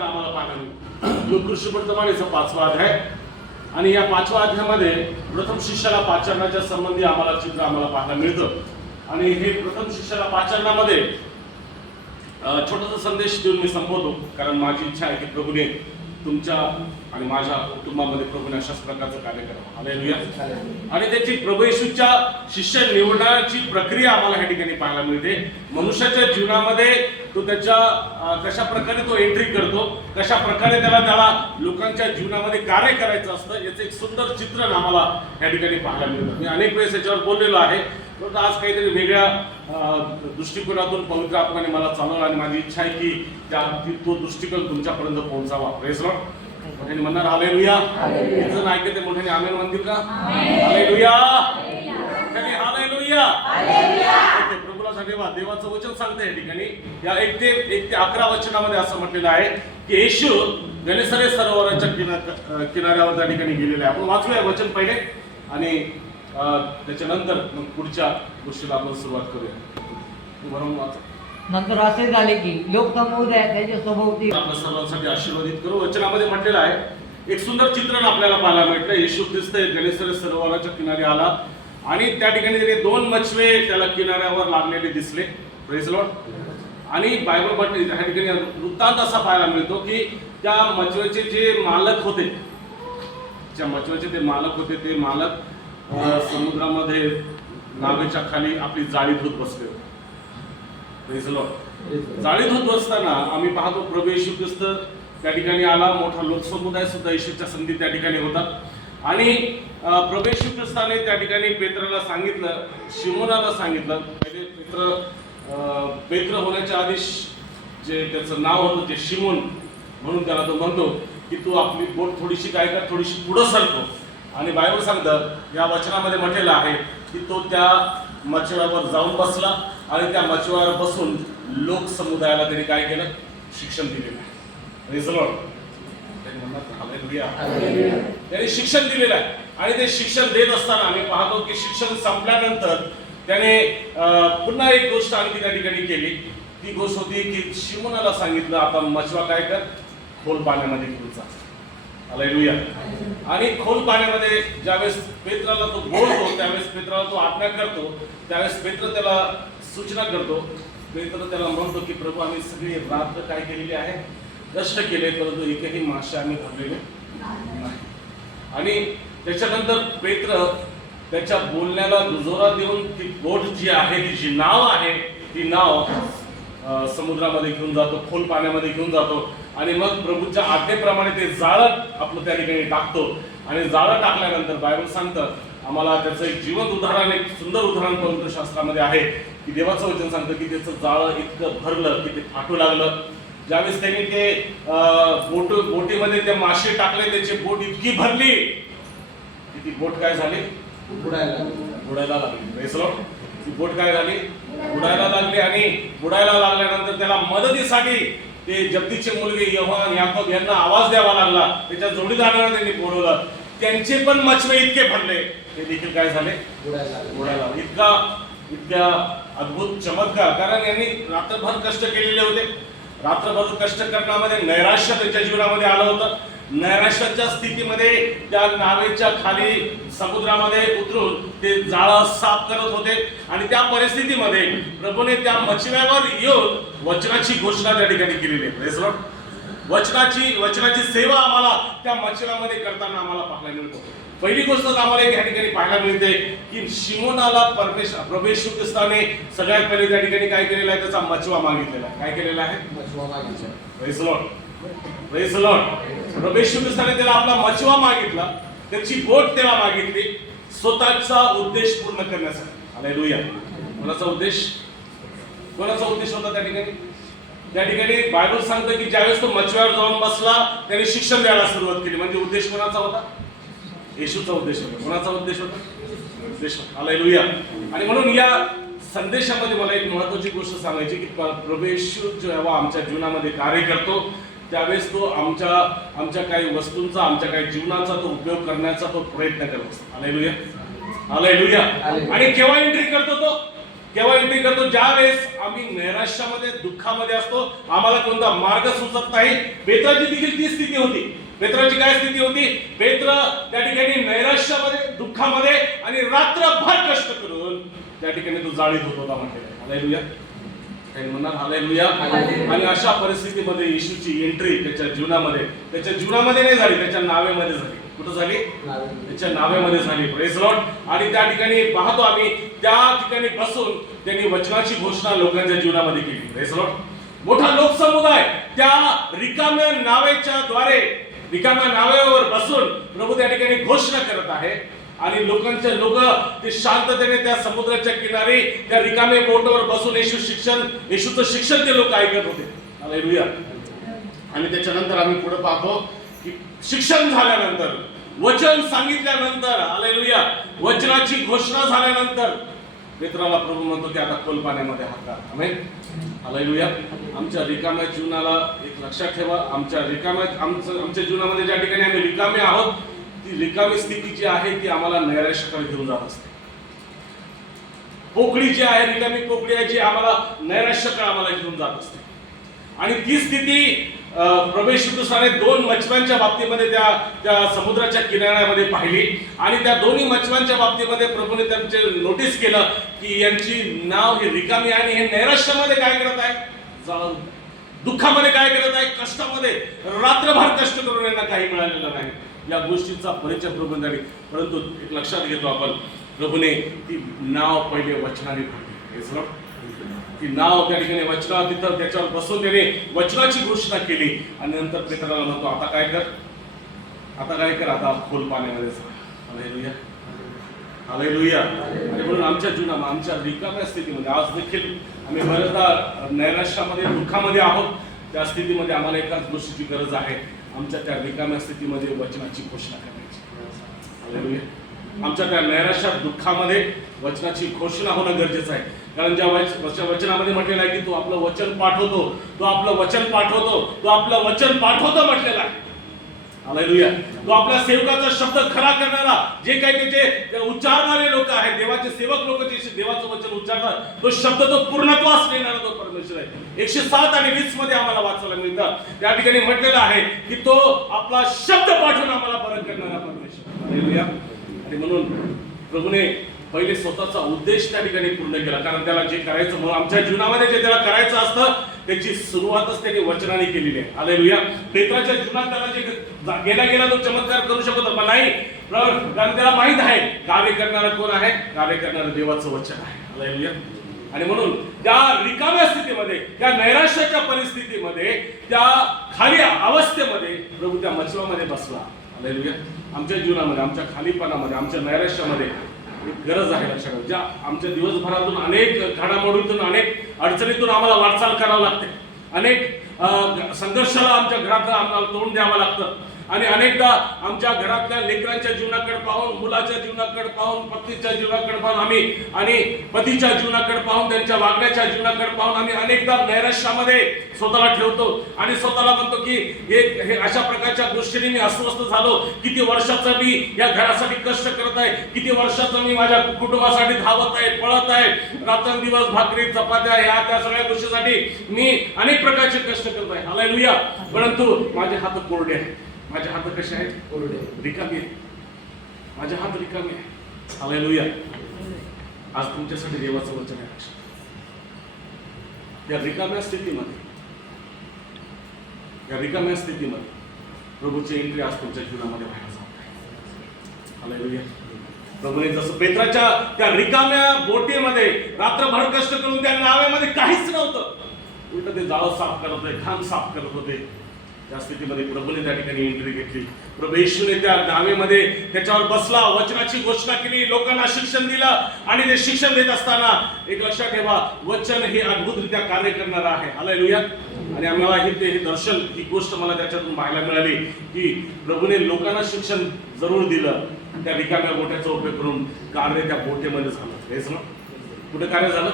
आम्हाला पाहण्यात योगकृष्णप्रमाणेचा 5वा अध्याय आणि या 5व्या अध्यायामध्ये प्रथम शिष्याला पाचारणाच्या संबंधी आम्हाला चित्र आम्हाला पाहायला मिळतं आणि हे प्रथम शिष्याला पाचारणामध्ये छोटासा संदेश देऊन मी संबोधतो, कारण माझी इच्छा आहे की प्रभूने तुमच्या आणि माझ्या कुटुंबामध्ये प्रभूने अशाच प्रकारचं कार्य करावं. हालेलुया. आणि त्याची प्रभू येशूच्या शिष्य निवडण्याची प्रक्रिया आम्हाला या ठिकाणी पाहायला मिळते. मनुष्याच्या जीवनामध्ये तो त्याच्या कशा प्रकारे तो एंट्री करतो, कशा प्रकारे त्याला लोकांच्या जीवनामध्ये कार्य करायचं असतं याचं एक सुंदर चित्रण आम्हाला या ठिकाणी पाहायला मिळतं. मी अनेक वेळेस याच्यावर बोललेलो आहे, परंतु आज काहीतरी वेगळ्या दृष्टिकोनातून पवित्र आत्म्याने मला चालवलं आणि माझी इच्छा आहे की तो दृष्टिकोन तुमच्यापर्यंत पोहोचावा. Praise Lord. मोठ्याने म्हणणार हालेलुया. जण ऐकते मोठ्याने आमेन म्हणतील का? हालेलुया. हालेलुया. प्रभूला धन्यवाद. देवाचं वचन सांगते या ठिकाणी या 1 ते 11 वचनामध्ये असं म्हटलेलं आहे की येशू गनेसरे सरोवराच्या किनाऱ्यावर त्या ठिकाणी गेलेले आहे. आपण वाचूया वचन पहिले आणि त्याच्यानंतर मग पुढच्या गोष्टीला आपण सुरुवात करूया. बरोबर वाचा. नंतर असे झाले की लोक समुदाय त्याच्या सभोवती आपल्या सर्वांसाठी आशीर्वादित करू. वचनामध्ये म्हटलेलं आहे एक सुंदर चित्रण आपल्याला पाहायला मिळतं. येशू ख्रिस्त गनेसरे सरोवराच्या किनारी आला आणि त्या ठिकाणी त्याने 2 मछवे त्याला किनाऱ्यावर लागलेले दिसले. Praise Lord. आणि बायबल म्हटले त्या ठिकाणी वृत्तांत असा पाहायला मिळतो की त्या मछवेचे जे मालक होते, ते मालक समुद्रामध्ये नावेच्या खाली आपली जाळी धुत बसले होते. Praise Lord. जाळी धुत बसताना आम्ही पाहतो प्रभू येशू ख्रिस्त त्या ठिकाणी आला. मोठा लोकसमुदाय सुद्धा येशूच्या संधी त्या ठिकाणी होता आणि प्रभू येशू ख्रिस्ताने त्या ठिकाणी पेत्राला सांगितलं, शिमोनाला सांगितलं. पेत्र होण्याच्या आधी जे त्याचं नाव होतं ते शिमोन म्हणून त्याला तो म्हणतो की तू आपली बोट थोडीशी काय कर, थोडीशी पुढं सरतो. आणि बायबल सांगतं या वचनामध्ये म्हटलेलं आहे की तो त्या मछव्यावर जाऊन बसला आणि त्या मछव्यावर बसून लोक समुदायाला त्यांनी काय केलं, शिक्षण दिलेलं आहे. Praise the Lord. त्यांनी शिक्षण दिलेलं आहे आणि ते शिक्षण देत असताना आम्ही पाहतो की शिक्षण संपल्यानंतर त्याने पुन्हा एक गोष्ट आणखी त्या ठिकाणी केली. ती गोष्ट होती की शिमोनाला सांगितलं आता मछवा काय कर, खोल पाण्यामध्ये घेऊन जा. हालेलुया. आणि खोल पाण्यामध्ये ज्यावेळेस पेत्राला तो बोलतो त्यावेळेस पेत्राला तो आज्ञा करतो, त्यावेळेस पेत्र त्याला सूचना करतो. पेत्र त्याला म्हणतो की प्रभू आम्ही सगळी रात्र काय केलेली आहे, कष्ट केले, परंतु एकही मासे आम्ही धरलेले नाही. आणि त्याच्यानंतर पेत्र त्याच्या बोलण्याला दुजोरा देऊन ती बोट जी आहे, ती जी नाव आहे, ती नाव समुद्रामध्ये घेऊन जातो, खोल पाण्यामध्ये घेऊन जातो आणि मग प्रभूच्या आज्ञेप्रमाणे ते जाळं आपलं त्या ठिकाणी टाकतो. आणि जाळं टाकल्यानंतर बायबल सांगतं आम्हाला त्याचं एक जिवंत उदाहरण, एक सुंदर उदाहरण पवित्र शास्त्रामध्ये आहे की देवाचं वचन सांगतं की त्याचं जाळं इतकं भरलं की ते फाटू लागलं. ज्यावेळेस त्यांनी ते बोटीमध्ये ते मासे टाकले, त्याची बोट इतकी भरली की ती बोट काय झाली, बुडायला लागली. Praise Lord. ती बोट काय झाली, बुडायला लागली. आणि बुडायला लागल्यानंतर त्याला मदतीसाठी ते जब्दीचे मुलगे योहान, याकोब यांना आवाज द्यावा लागला. त्याच्या जोडीदारांना त्यांनी बोलवलं. त्यांचे पण मछवे इतके भरले ते देखील काय झाले, बुडायला. इतका अद्भुत चमत्कार. कारण यांनी रात्रभर कष्ट केलेले होते. रात्रभर कष्ट करण्यामध्ये नैराश्य त्यांच्या जीवनामध्ये आलं होतं. नैराश्याच्या स्थितीमध्ये त्या नावेच्या खाली समुद्रामध्ये उतरून ते जाळं साफ करत होते आणि त्या परिस्थितीमध्ये प्रभूने त्या मछव्यावर येऊन वचनाची घोषणा त्या ठिकाणी केलेली आहे. Praise Lord. वचनाची सेवा आम्हाला त्या मछव्यामध्ये करताना आम्हाला पाहायला मिळतो. पहिली गोष्ट आम्हाला या ठिकाणी पाहायला मिळते की शिमोनाला प्रभू येशू ख्रिस्ताने सगळ्यात पहिले त्या ठिकाणी काय केलेलं आहे, त्याचा मछवा मागितलेला आहे. काय केलेला आहे, मछवा मागितला. Praise Lord. Praise Lord. प्रभू येशू ख्रिस्ताने त्याला आपला मछवा मागितला, त्याची बोट त्याला मागितली स्वतःचा उद्देश पूर्ण करण्यासाठी. हालेलुया. कोणाचा उद्देश होता त्या ठिकाणी? त्या ठिकाणी बायबल सांगतं की ज्यावेळेस तो मछव्यावर जाऊन बसला त्याने शिक्षण द्यायला सुरुवात केली. म्हणजे उद्देश कोणाचा होता, येशूचा उद्देश होता. कोणाचा उद्देश होता, हालेलुया. आणि म्हणून या संदेशामध्ये मला एक महत्त्वाची गोष्ट सांगायची की प्रभू येशू जेव्हा आमच्या जीवनामध्ये कार्य करतो त्यावेळेस तो आमच्या काही वस्तूंचा, आमच्या काही जीवनाचा तो उपयोग करण्याचा तो प्रयत्न करत असतो. हालेलुया. हालेलुया. आणि केव्हा एंट्री करतो तो, केव्हा एंट्री करतो? ज्या वेळेस आम्ही नैराश्यामध्ये दुःखामध्ये असतो, आम्हाला कोणता मार्ग सुचत नाही. पेत्राची देखील ती स्थिती होती. पेत्राची काय स्थिती होती? पेत्र त्या ठिकाणी नैराश्यामध्ये, दुःखामध्ये आणि रात्रभर कष्ट करून त्या ठिकाणी तो जाळीत होत होता म्हटलेला आहे. हालेलुया. काही म्हणणार हालेलुया. आणि अशा परिस्थितीमध्ये येशूची एंट्री त्याच्या जीवनामध्ये नाही झाली, त्याच्या नावेमध्ये झाली. कुठं झाली? त्याच्या नावेमध्ये झाली. Praise Lord. आणि त्या ठिकाणी पाहतो आम्ही, त्या ठिकाणी बसून त्यांनी वचनाची घोषणा लोकांच्या जीवनामध्ये केली. Praise Lord. मोठा लोकसमुदाय त्या रिकाम्या नावेवर बसून प्रभू त्या ठिकाणी घोषणा करत आहे. आणि लोक ते शांततेने त्या समुद्राच्या किनारी त्या रिकामे बोटवर बसून येशूचं शिक्षण ते लोक ऐकत होते. हालेलुया. आणि त्याच्यानंतर आम्ही पुढे पाहतो की शिक्षण झाल्यानंतर, वचन सांगितल्यानंतर, हालेलुया, वचनाची घोषणा झाल्यानंतर पेत्राला प्रभू म्हणतो की आता खोल पाण्यामध्ये हात घाल. आमेन. हालेलुया. आमच्या रिकाम्या जीवनाला एक लक्षात ठेवा, आमच्या जीवनामध्ये ज्या ठिकाणी आम्ही रिकामे आहोत, ती रिकामी स्थिती जी आहे ती आम्हाला नैराश्याकडे घेऊन जात असते. पोकळी जी आहे, रिकामी पोकळी आहे, जी आम्हाला नैराश्याकडे आम्हाला घेऊन जात असते. आणि ती स्थिती प्रभू येशू ख्रिस्ताने 2 मच्छ्यांच्या बाबतीमध्ये त्या समुद्राच्या किनाऱ्यामध्ये पाहिली. आणि त्या दोन्ही मच्छ्यांच्या बाबतीमध्ये प्रभूने त्यांचे नोटीस केलं की यांची नाव ही रिकामी आहे आणि हे नैराश्यामध्ये काय करत आहे? दुःखामध्ये काय करत आहे? कष्टामध्ये रात्रभर कष्ट करून यांना काही मिळालेलं नाही. या गोष्टीचा परिचय प्रभूने दिला. परंतु एक लक्षात घेतो आपण, प्रभूने ती नाव पहिले वचनाने भरली. ती नाव त्या ठिकाणी वचना तिथं त्याच्यावर बसून त्याने वचनाची घोषणा केली. आणि नंतर पेत्राला म्हणतो आता काय कर? आता खोल पाण्यामध्ये जा. हालेलुया. हालेलुया. आणि म्हणून आमच्या जीवनामध्ये, आमच्या रिकाम्या स्थितीमध्ये आज देखील आम्ही बरेचदा नैराश्यामध्ये, दुःखामध्ये आहोत. त्या स्थितीमध्ये आम्हाला एकाच गोष्टीची गरज आहे, आमच्या त्या रिकाम्या स्थितीमध्ये वचनाची घोषणा करायची. हालेलुया. आमच्या त्या नैराश्यात, दुःखामध्ये वचनाची घोषणा होणं गरजेचं आहे. कारण ज्या वचनामध्ये म्हटलेलं आहे की तू आपलं वचन पाठवतो म्हटलेलं आहे. हालेलुया. तो आपल्या सेवकाचा शब्द खरा करणारा, जे काही त्याचे उच्चारणारे लोक आहेत, देवाचे सेवक लोक जे देवाचं वचन उच्चारतात, तो शब्द तो पूर्णत्वास नेणारा तो परमेश्वर आहे. 107 आणि 20 मध्ये आम्हाला वाचायला मिळतं. त्या ठिकाणी म्हटलेलं आहे की तो आपला शब्द पाठवून आम्हाला बरं करणारा परमेश्वर. हालेलुया. आणि म्हणून प्रभूने पहिले स्वतःचा उद्देश त्या ठिकाणी पूर्ण केला. कारण त्याला जे करायचं, म्हणून आमच्या जीवनामध्ये जे त्याला करायचं असतं त्याची सुरुवातच त्याने वचनाने केलेली आहे. हालेलुया. पेत्राच्या जीवनात त्याला जे गेला तो चमत्कार करू शकत होता नाही, कारण त्याला माहित आहे कार्य करणारा कोण आहे? कार्य करणारं देवाचं वचन आहे. हालेलुया. आणि म्हणून त्या रिकाम्या स्थितीमध्ये, त्या नैराश्याच्या परिस्थितीमध्ये, त्या खाली अवस्थेमध्ये प्रभू त्या मच्छीमध्ये बसला. हालेलुया. आमच्या जीवनामध्ये, आमच्या खालीपणामध्ये, आमच्या नैराश्यामध्ये एक गरज आहे लक्षात. ज्या आमच्या दिवसभरातून अनेक घडामोडीतून, अनेक अडचणीतून आम्हाला वाटचाल करावं लागते. अनेक संघर्षाला आमच्या घरात आम्हाला तोंड द्यावं लागतं. आणि अनेकदा आमच्या घरातल्या लेकरांच्या जीवनाकडे पाहून, मुलाच्या जीवनाकडे पाहून, पत्नीच्या जीवनाकडे पाहून आणि पतीच्या जीवनाकडे पाहून, त्यांच्या वागण्याच्या जीवनाकडे पाहून आम्ही अनेकदा नैराश्यामध्ये स्वतःला ठेवतो आणि स्वतःला म्हणतो की हे अशा प्रकारच्या गोष्टींनी मी अस्वस्थ झालो. किती वर्षाचा मी या घरासाठी कष्ट करत आहे, किती वर्षाचं मी माझ्या कुटुंबासाठी धावत आहे, पळत आहे, रात्रंदिवस भाकरी, चपात्या, ह्या त्या सगळ्या गोष्टीसाठी मी अनेक प्रकारचे कष्ट करत आहे. हालेलुया. परंतु माझे हात कोरडे आहेत. माझे हात कसे आहेत? कोरडे, रिकामे. माझे हात रिकामे आहेत. हालेलुया. आज तुमच्यासाठी देवाचं वचन आहे. या रिकाम्या स्थितीमध्ये प्रभूची एंट्री आज तुमच्या जीवनामध्ये व्हायला जात आहे. हालेलुया. प्रभूने जसं पेत्राच्या त्या रिकाम्या बोटीमध्ये रात्रभर कष्ट करून त्या नावेमध्ये काहीच नव्हतं, उलट ते जाळं साफ करत होते, घाण साफ करत होते, त्या स्थितीमध्ये प्रभूने त्या ठिकाणी एंट्री घेतली. प्रभू येशूने त्या नावेमध्ये त्याच्यावर बसला, वचनाची घोषणा केली, लोकांना शिक्षण दिलं. आणि ते शिक्षण देत असताना एक लक्षात ठेवा, वचन हे अद्भुतरित्या कार्य करणार आहे. हालेलुया. आणि आम्हाला हे दर्शन, ही गोष्ट मला त्याच्यातून पाहायला मिळाली की प्रभूने लोकांना शिक्षण जरूर दिलं. त्या रिकाम्या बोट्याचा उपयोग करून कार्य त्या बोटेमध्ये झालं. हेच ना, कुठे कार्य झालं?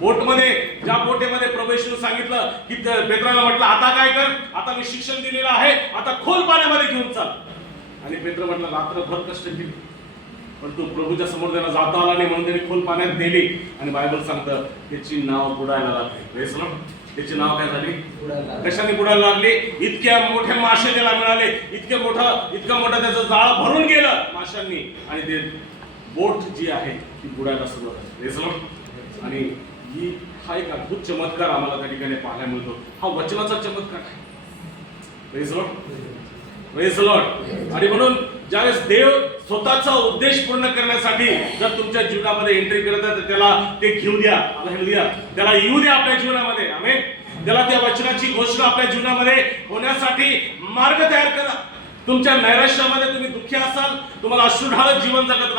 बोटमध्ये. ज्या बोटेमध्ये प्रभू येशूने सांगितलं की पेत्राला म्हटलं आता काय कर? आता मी शिक्षण दिलेलं आहे, आता खोल पाण्यामध्ये घेऊन चाल. आणि पेत्र म्हटलं रात्रभर कष्ट केली. परंतु प्रभूच्या समोर त्यांना जाता आला नाही म्हणून त्यांनी खोल पाण्यात नेली आणि बायबल सांगतं त्याची नाव बुडायला लागली. Praise Lord. त्याची नाव काय झाली? कशाने बुडायला लागली? इतक्या मोठे मासे त्याला मिळाले, इतका मोठा त्याचं जाळं भरून गेलं माशांनी आणि ते बोट जी आहे ती बुडायला सुरुवात झाली. Praise Lord. आणि हा एक अद्भुत चमत्कार आम्हाला त्या ठिकाणी पाहायला मिळतो. हा वचनाचा चमत्कार आहे. Praise Lord. Praise Lord. आणि म्हणून ज्यावेळेस देव स्वतःचा उद्देश पूर्ण करण्यासाठी जर तुमच्या जीवनामध्ये एंट्री करत आहे तर त्याला ते घेऊ द्या. हालेलुया. त्याला येऊ द्या आपल्या जीवनामध्ये. आमेन. त्याला त्या वचनाची घोषणा आपल्या जीवनामध्ये होण्यासाठी मार्ग तयार करा. तुमच्या नैराश्यामध्ये तुम्ही दुःखी असाल, तुम्हाला अश्रुढाळक जीवन जगत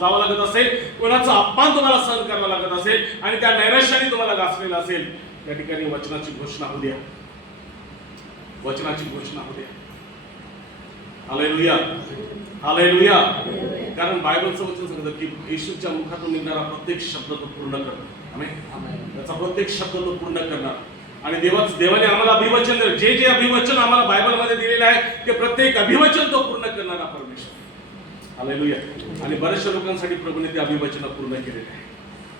जावं लागत असेल, कोणाचा अपमान तुम्हाला सहन करावा लागत असेल आणि त्या नैराश्याने तुम्हाला घासलेलं असेल, त्या ठिकाणी वचनाची घोषणा होऊ द्या. वचनाची घोषणा होऊ द्या. हालेलुया. हालेलुया. कारण बायबलचं वचन सांगतं की येशूच्या मुखातून निघणारा प्रत्येक शब्द तो पूर्ण करणार. आमेन. त्याचा प्रत्येक शब्द तो पूर्ण करणार. आणि देवाने आम्हाला अभिवचन दिलं. जे अभिवचन आम्हाला बायबलमध्ये दिलेलं आहे ते प्रत्येक अभिवचन तो पूर्ण करणारा परमेश्वर. हालेलुया. आणि बऱ्याचशा लोकांसाठी प्रभूने ते अभिवचन पूर्ण केलेले आहे.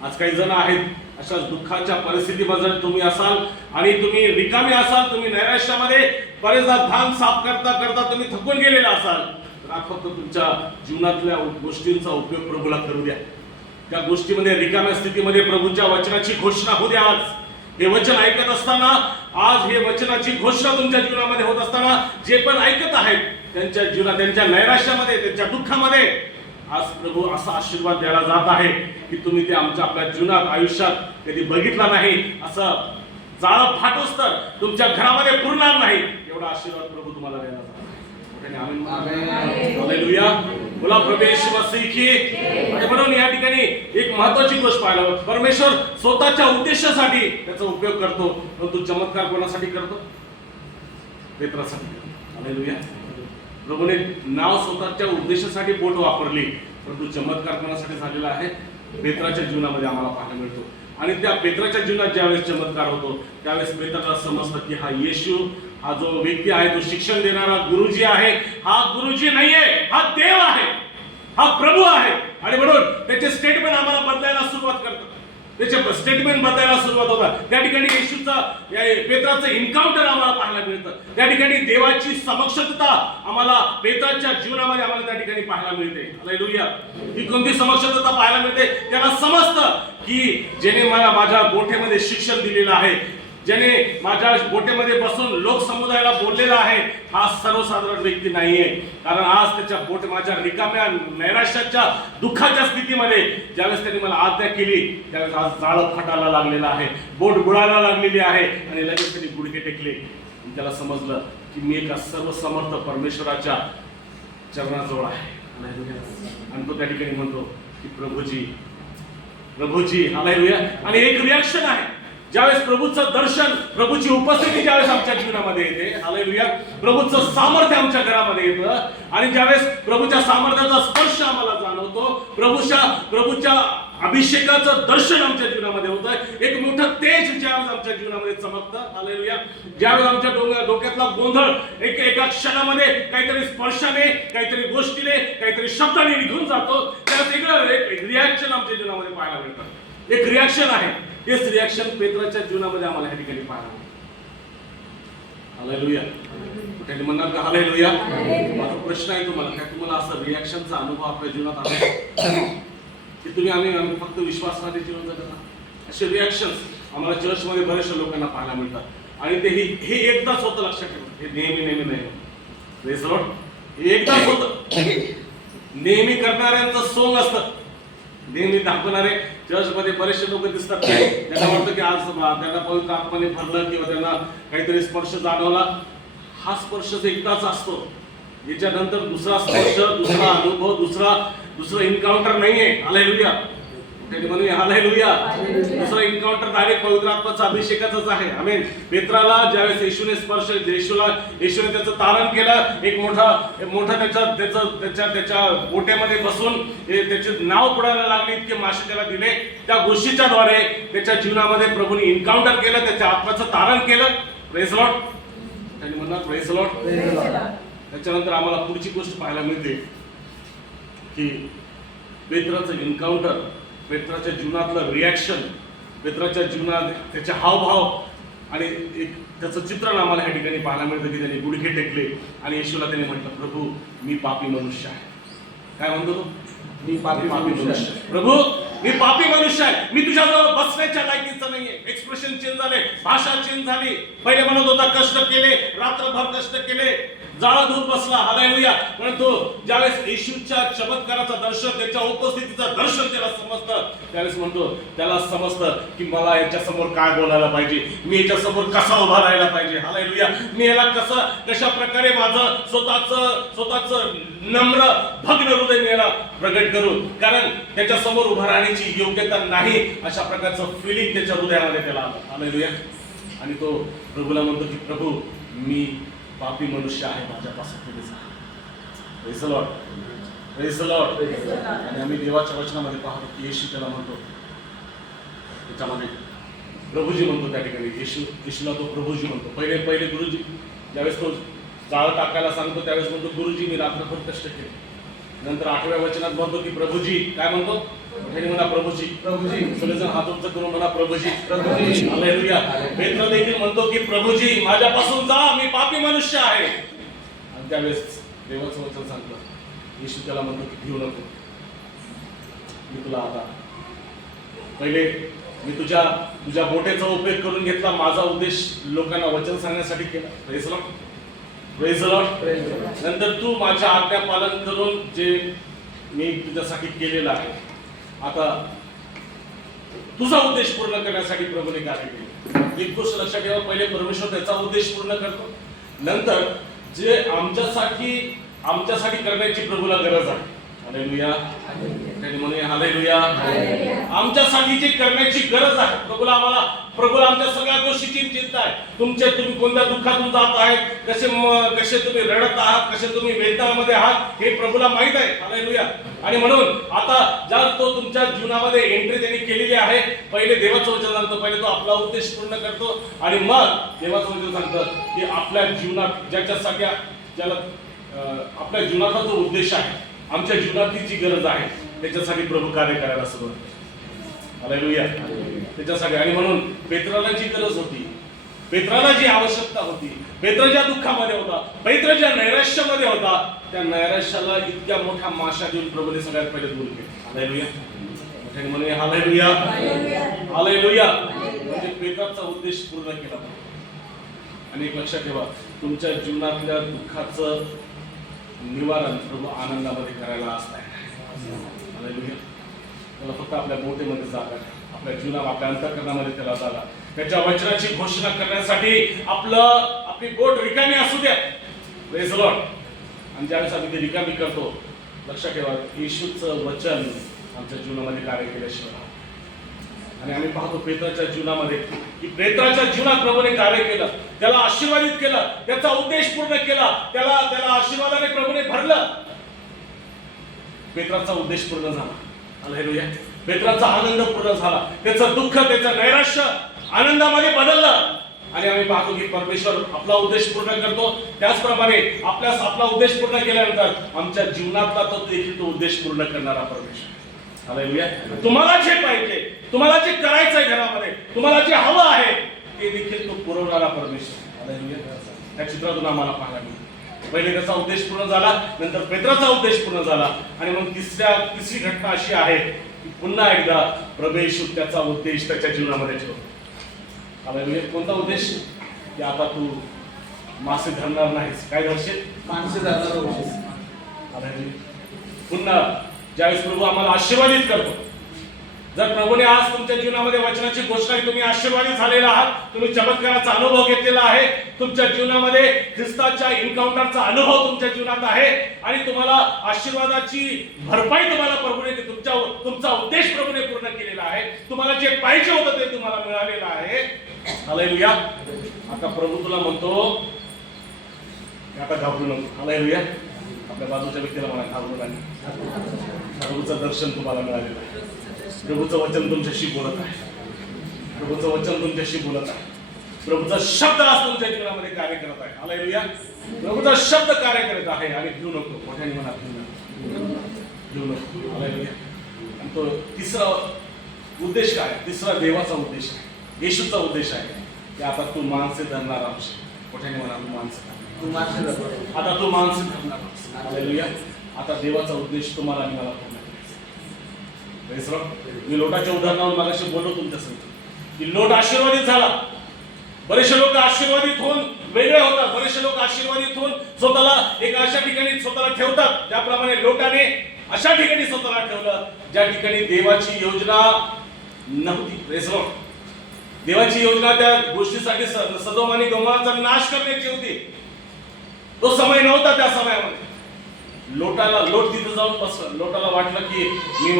आज काही जण आहेत अशा दुःखाच्या परिस्थितीमध्ये तुम्ही असाल आणि तुम्ही रिकामे असाल, तुम्ही नैराश्यामध्ये बरेचदा धान साफ करता तुम्ही थकून गेलेला असाल, तर आज फक्त तुमच्या जीवनातल्या गोष्टींचा उपयोग प्रभूला करू द्या. त्या गोष्टीमध्ये रिकाम्या स्थितीमध्ये प्रभूच्या वचनाची घोषणा होऊ द्या. आज हे वचन ऐकत असताना, आज हे वचनाची घोषणा तुमच्या जीवनामध्ये होत असताना जे पण ऐकत आहेत त्यांच्या जीवनात, त्यांच्या नैराश्यामध्ये, त्यांच्या दुःखामध्ये आज प्रभू असा आशीर्वाद द्यायला जात आहे की तुम्ही ते आपल्या जीवनात आयुष्यात कधी बघितला नाही, असं जाळं फाटोस तर तुमच्या घरामध्ये पुरणार नाही एवढा आशीर्वाद प्रभू तुम्हाला द्यायला जात आहे. आमेन. हालेलुया. बोला प्रभू येशू मसीह की. आणि म्हणून या ठिकाणी एक महत्त्वाची गोष्ट पाहायला, परमेश्वर स्वतःच्या उद्देशासाठी त्याचा उपयोग करतो, परंतु चमत्कार कोणासाठी करतो? पेत्रासाठी. हालेलुया. प्रभूने नाव स्वतःच्या उद्देशासाठी बोट वापरली, परंतु चमत्कार कोणासाठी झालेला आहे? पेत्राच्या जीवनामध्ये आम्हाला पाहायला मिळतो. आणि त्या पेत्राच्या जीवनात ज्यावेळेस चमत्कार होतो त्यावेळेस पेत्राला समजतं की हा येशू, हा जो व्यक्ती आहे, तो शिक्षण देणारा गुरुजी आहे, हा गुरुजी नाहीये, हा देव आहे, हा प्रभू आहे. आणि म्हणून त्याचे स्टेटमेंट आम्हाला बदलायला सुरुवात करतात. त्याचे स्टेटमेंट बदलायला सुरुवात होतात. त्या ठिकाणी येशूचा, पेत्राचं एन्काउंटर आम्हाला पाहायला मिळतं. त्या ठिकाणी देवाची समक्षता आम्हाला पेत्राच्या जीवनामध्ये आम्हाला त्या ठिकाणी पाहायला मिळते. हालेलुया. ही कोणती समक्षता पाहायला मिळते? त्याला समजतं की ज्याने मला माझ्या गोठ्यामध्ये शिक्षण दिलेलं आहे, ज्याने माझ्या गोठ्यामध्ये बसून लोकसमुदायाला बोललेला आहे, हा सर्वसाधारण व्यक्ती नाहीये. कारण आज त्याच्या माझ्या रिकाम्या नैराश्याच्या दुःखाच्या स्थितीमध्ये ज्यावेळेस त्यांनी मला आज्ञा केली त्यावेळेस आज जाळं फाटायला लागलेलं आहे, बोट बुडायला लागलेली आहे आणि लगेच त्यांनी गुडघे टेकले. त्याला समजलं की मी एका सर्वसमर्थ परमेश्वराच्या चरणाजवळ आहे. आणि तो त्या ठिकाणी म्हणतो की प्रभूजी हालेलुया. आणि एक रिॲक्शन आहे ज्यावेळेस प्रभूचं दर्शन, प्रभूची उपस्थिती ज्यावेळेस आमच्या जीवनामध्ये येते, हालेलुया, प्रभूचं सामर्थ्य आमच्या घरामध्ये येतं आणि ज्यावेळेस प्रभूच्या सामर्थ्याचा स्पर्श आम्हाला जाणवतो, प्रभूच्या अभिषेकाचं दर्शन आमच्या जीवनामध्ये होतं, एक मोठं तेज ज्यावेळेस आमच्या जीवनामध्ये चमकतं, हालेलुया, ज्यावेळेस आमच्या डोक्यातला गोंधळ एका क्षणामध्ये काहीतरी स्पर्शाने, काहीतरी गोष्टीने, काहीतरी शब्दाने निघून जातो, त्यावेळेस एक रिॲक्शन आमच्या जीवनामध्ये पाहायला मिळतं. एक रिॲक्शन आहे. तेच रिॲक्शन पेत्राच्या जीवनामध्ये आम्हाला या ठिकाणी पाहायला मिळतं. हालेलुया. त्यांनी म्हणणार का हालेलुया? माझा प्रश्न आहे तुम्हाला असं रिॲक्शनचा अनुभव आपल्या जीवनात आला की तुम्ही आम्ही फक्त विश्वासाने जीवन जगत आहात? असे रिॲक्शन्स आम्हाला चर्चमध्ये बऱ्याचशा लोकांना पाहायला मिळतात आणि ते हे एकदाच होतं, लक्षात ठेवा. हे नेहमी नाही. Praise the Lord. हे एकदाच होतं. नेहमी करणाऱ्यांचं सोंग असतं, नेहमी दाखवणारे चर्चमध्ये बरेचसे लोक दिसतात. त्यांना वाटतं की आज त्यांना पवित्र आत्म्याने भरलं किंवा त्यांना काहीतरी स्पर्श जाणवला. हा स्पर्श एकदाच असतो. याच्यानंतर दुसरा स्पर्श, दुसरा अनुभव, दुसरा एन्काउंटर नाहीये. हालेलुया. त्यांनी म्हणून हालेलुया. दुसरा एन्काउंटर डायरेक्ट पवित्र आत्म्याचा अभिषेकाचाच आहे. आमेन. पेत्राला ज्यावेळेस येशूने स्पर्श, येशूने त्याचं तारण केलं, एक मोठा त्याच्या गोट्यामध्ये बसून त्याचे नाव बुडायला लागले, इतके मासे त्याला दिले. त्या गोष्टीच्या द्वारे त्याच्या जीवनामध्ये प्रभूने एन्काउंटर केलं, त्याच्या आत्म्याचं तारण केलं. Praise Lord. त्यांनी म्हणणार प्रेज लॉर्ड. त्याच्यानंतर आम्हाला पुढची गोष्ट पाहायला मिळते की पेत्राचं एन्काउंटर, पेत्राच्या जीवनातलं रिॲक्शन, पेत्राच्या जीवनात त्याचे हावभाव आणि एक त्याचं चित्रण आम्हाला ह्या ठिकाणी पाहायला मिळतं की त्यांनी गुडघे टेकले आणि येशूला त्याने म्हटलं, प्रभू मी पापी मनुष्य आहे. काय म्हणतो तो? मी पापी मनुष्य आहे. प्रभू मी पापी मनुष्य आहे, मी तुझ्याजवळ बसण्याच्या लायकीचं नाहीये. एक्सप्रेशन चेंज झाले, भाषा चेंज झाली. पहिले म्हणत होता कष्ट केले, रात्रभर कष्ट केले, जाळा धूत बसला, हालेलुया. परंतु ज्यावेळेस येशूच्या चमत्काराचं दर्शन, त्याच्या उपस्थितीचं दर्शन त्याला समजतं, त्यावेळेस म्हणतो, त्याला समजतं की मला याच्या समोर काय बोलायला पाहिजे, मी याच्या समोर कसा उभा राहायला पाहिजे. हालेलुया. मी याला कशा प्रकारे माझं स्वतःच नम्र भग्न हृदय मी याला प्रगट करू, कारण त्याच्या समोर उभा राहण्याची योग्यता नाही, अशा प्रकारचं फिलिंग त्याच्या हृदयामध्ये त्याला आलं. हालेलुया. आणि तो प्रभूला म्हणतो की प्रभू मी पापी मनुष्य आहे, माझ्यापासून तुम्ही जा. Praise the Lord, praise the Lord. आणि आम्ही देवाच्या वचनामध्ये पाहतो की येशू त्याला म्हणतो, त्याच्यामध्ये प्रभूजी म्हणतो, त्या ठिकाणी येशूला तो प्रभूजी म्हणतो. पहिले गुरुजी, ज्यावेळेस तो जाळं टाकायला सांगतो त्यावेळेस म्हणतो, गुरुजी मी रात्रभर कष्ट केले. नंतर 8व्या वचनात म्हणतो की प्रभूजी, काय म्हणतो? मोठ्याने म्हणा प्रभूजी, सगळेजण हात उंच करून म्हणा प्रभूजी. हालेलुया. पेत्र देखील म्हणतो की प्रभूजी माझ्यापासून जा, मी पापी मनुष्य आहे. आणि त्यावेळेस देवाचं वचन सांगतं, येशू त्याला म्हणतो की भिऊ नको, मी तुला आता पहिले मी तुझ्या बोटेचा उपयोग करून घेतला, माझा उद्देश लोकांना वचन सांगण्यासाठी केला. Praise Lord, praise Lord. नंतर तू माझ्या आज्ञा पालन करून जे मी तुझ्यासाठी केलेलं आहे, आता तुझा उद्देश पूर्ण करण्यासाठी प्रभूने कार्य केले. एक गोष्ट लक्षात ठेवा, पहिले परमेश्वर त्याचा उद्देश पूर्ण करतो, नंतर जे आमच्यासाठी करण्याची प्रभूला गरज आहे. हालेलुया. त्यांनी म्हणूया हालेलुया. आमच्यासाठी जे करण्याची गरज आहे प्रभूला आमच्या सगळ्या गोष्टीची चिंता आहे. तुम्ही कोणत्या दुःखातून जात आहेत, कसे तुम्ही रडत आहात, कसे तुम्ही वेदनामध्ये आहात, हे प्रभूला माहित आहे. हालेलुया. आणि म्हणून आता ज्या तो तुमच्या जीवनामध्ये एंट्री त्यांनी केलेली आहे, पहिले देवाचं वचन सांगतो, पहिले तो आपला उद्देश पूर्ण करतो आणि मग देवाचं वचन सांगतं की आपल्या जीवनात ज्याला आपल्या जीवनाचा जो उद्देश आहे, आमच्या जीवनातली जी गरज आहे, त्याच्यासाठी प्रभू कार्य करायला सुरुवात केली. हालेलुया. त्याच्यासाठी. आणि म्हणून पेत्राला जी गरज होती, पेत्राला जी आवश्यकता होती, पेत्र ज्या दुःखामध्ये होता, पेत्र ज्या नैराश्यामध्ये होता, त्या नैराश्याला इतक्या मोठ्या माशा देऊन प्रभूने सगळ्यात पहिले दूर केले. हालेलुया. मोठ्याने म्हणूया हालेलुया. हालेलुया. म्हणजे पेत्राचा उद्देश पूर्ण केला. आणि एक लक्षात ठेवा, तुमच्या जीवनातल्या दुःखाचं निवारण प्रभू आनंदामध्ये करायला असताय. हालेलुया. त्याला फक्त आपल्या बोटेमध्ये जागा, आपल्या जीवनात, आपल्या अंतःकरणामध्ये त्याला जागा, त्याच्या वचनाची घोषणा करण्यासाठी आपली बोट रिकामी असू द्या. Praise the Lord. आणि ज्यावेळेस आम्ही ते रिकामी करतो, लक्षात ठेवा, येशूचं वचन आमच्या जीवनामध्ये कार्य केल्याशिवाय. आणि आम्ही पाहतो पेत्राच्या जीवनामध्ये की पेत्राच्या जीवनात प्रभूने कार्य केलं, त्याला आशीर्वादित केलं, त्याचा उद्देश पूर्ण केला, त्याला आशीर्वादाने प्रभूने भरलं. पेत्राचा उद्देश पूर्ण झाला. हालेलुया. पेत्राचा आनंद पूर्ण झाला, त्याचं दुःख, त्याचं नैराश्य आनंदामध्ये बदललं. आणि आम्ही पाहतो की परमेश्वर आपला उद्देश पूर्ण करतो, त्याचप्रमाणे आपला उद्देश पूर्ण केल्यानंतर आमच्या जीवनातला तो देखील तो उद्देश पूर्ण करणारा परमेश्वर. हालेलुया. तुम्हाला जे पाहिजे, तुम्हाला जे करायचंय घरामध्ये, तुम्हाला जे हवं आहे, ते देखील तो पुरवणारा परमेश्वर. हालेलुया. त्या चित्रातून आम्हाला पाहायला मिळतं. पहिले त्याचा उद्देश पूर्ण झाला, नंतर पेत्राचा उद्देश पूर्ण झाला, आणि मग तिसरी घटना अशी आहे की पुन्हा एकदा प्रभू येशू त्याचा उद्देश त्याच्या जीवनामध्ये ठेवतो. हालेलुया. कोणता उद्देश? की आता तू मासे धरणार नाहीस. काय धरशील? माणसे धरणार होशील. हालेलुया. पुन्हा ज्यावेळेस प्रभू आम्हाला आशीर्वादित करतो, जर प्रभूने आज तुमच्या जीवनामध्ये वचनाची घोषणा, तुम्ही आशीर्वादित झालेला आहात, तुम्ही चमत्काराचा अनुभव घेतलेला आहे, तुमच्या जीवनामध्ये ख्रिस्ताच्या एन्काउंटरचा अनुभव तुमच्या जीवनात आहे, आणि तुम्हाला आशीर्वादाची भरपाई तुम्हाला प्रभूने, तुमचा उद्देश प्रभूने पूर्ण केलेला आहे, तुम्हाला जे पाहिजे होतं ते तुम्हाला मिळालेलं आहे. हालेलुया. आता प्रभू तुला म्हणतो आता घाबरू नको. हालेलुया. आपल्या बाजूच्या व्यक्तीला म्हणा घाबरू नाही. प्रभूचं दर्शन तुम्हाला मिळालेलं आहे, प्रभूचं वचन तुमच्याशी बोलत आहे, प्रभूचं वचन तुमच्याशी बोलत आहे, प्रभूचा शब्द आज तुमच्या जीवनामध्ये कार्य करत आहे. हालेलुया. प्रभूचा शब्द कार्य करत आहे. आणि भिऊ नको. मोठ्याने म्हणा भिऊ नको. हालेलुया. आणि तो तिसरा उद्देश काय? तिसरा देवाचा उद्देश आहे, येशूचा उद्देश आहे की आता तू माणसे धरणार आहोस. मोठ्याने म्हणा, तू माणसे धरणार. आता तू माणसे धरणार आहोस. हालेलुया. आता देवाचा उद्देश तुम्हाला आणि मला पूर्ण करायचा. Praise Lord. मी लोटाच्या उदाहरणावर मगाशी बोललो तुमच्यासमोर की लोट आशीर्वादित झाला. बरेचसे लोक आशीर्वादित होऊन वेगळे होतात. बरेचसे लोक आशीर्वादित होऊन स्वतःला एक अशा ठिकाणी स्वतःला ठेवतात ज्याप्रमाणे लोटाने अशा ठिकाणी स्वतःला ठेवलं ज्या ठिकाणी देवाची योजना नव्हती. Praise Lord. देवाची योजना त्या गोष्टीसाठी सदोम आणि गमोराचा नाश करण्याची होती. तो समय नव्हता. त्या समयामध्ये लोट तिथं जाऊन बसला. लोटाला वाटलं की मी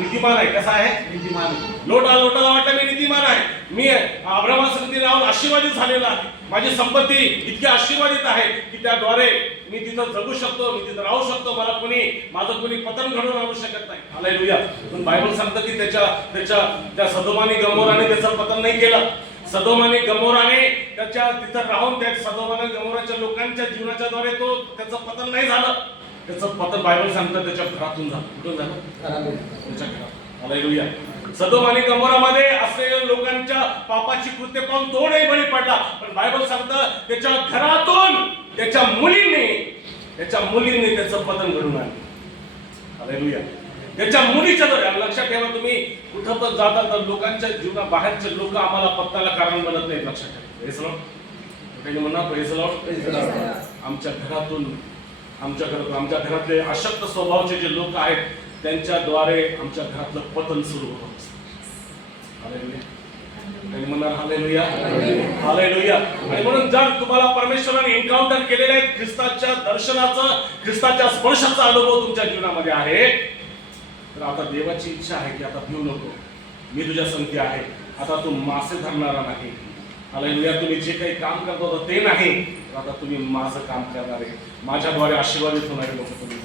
नीतिमान आहे. कसा आहे? नीतिमान. लोटाला वाटलं मी नीतिमान आहे, मी अब्राहमासंगती राहून आशीर्वादित झालेला आहे, माझी संपत्ती इतकी आशीर्वादित आहे की त्याद्वारे मी तिथं जगू शकतो, मी तिथं राहू शकतो, माझं कोणी पतन घडवून आणू शकत नाही. हालेलुया. पण बायबल सांगतं की त्या सदोम आणि गमोराने त्याचं पतन नाही केलं. सदोम आणि गमोराने तिथं राहून त्या सदोम आणि गमोराच्या लोकांच्या जीवनाच्या द्वारे त्याचं पतन नाही झालं. त्याचं पतन बायबल सांगतं त्याच्या घरातून झालं. कुठून झालं? त्याच्या घरात. हालेलुया. सदोम आणि गमोरामध्ये असलेल्या लोकांच्या पापाची कृत्य पाहून तो नाही बळी पडला, पण बायबल सांगतं त्याच्या घरातून त्याच्या मुलीने त्याचं पतन घडून आणलं. हालेलुया. त्याच्या मुलीच्या द्वारे. लक्षात ठेवा, तुम्ही कुठं पण जाता तर लोकांच्या जीवना बाहेरचे लोक आम्हाला पत्ताला कारण बनत नाही. लक्षात ठेवा. Praise Lord. म्हणा प्रेज लॉर्ड. आमच्या घरातले अशक्त स्वभावाचे जे लोक आहेत त्यांच्याद्वारे आमच्या घरातलं पतन सुरू होत असतं. हालेलुया. हालेलुया. हालेलुया. आणि म्हणून जर तुम्हाला परमेश्वराने एन्काउंटर केलेले आहे, ख्रिस्ताच्या दर्शनाचं, ख्रिस्ताच्या स्पर्शाचा अनुभव तुमच्या जीवनामध्ये आहे, तर आता देवाची इच्छा आहे की आता भिऊ नको, मी तुझ्या संगती आहे. आता तू मासे धरणारा नाही. हालेलुया. तुम्ही जे काही काम करत होता ते नाही, तर आता तुम्ही माझं काम करणारे, माझ्याद्वारे आशीर्वादित होणारे लोक तुम्ही.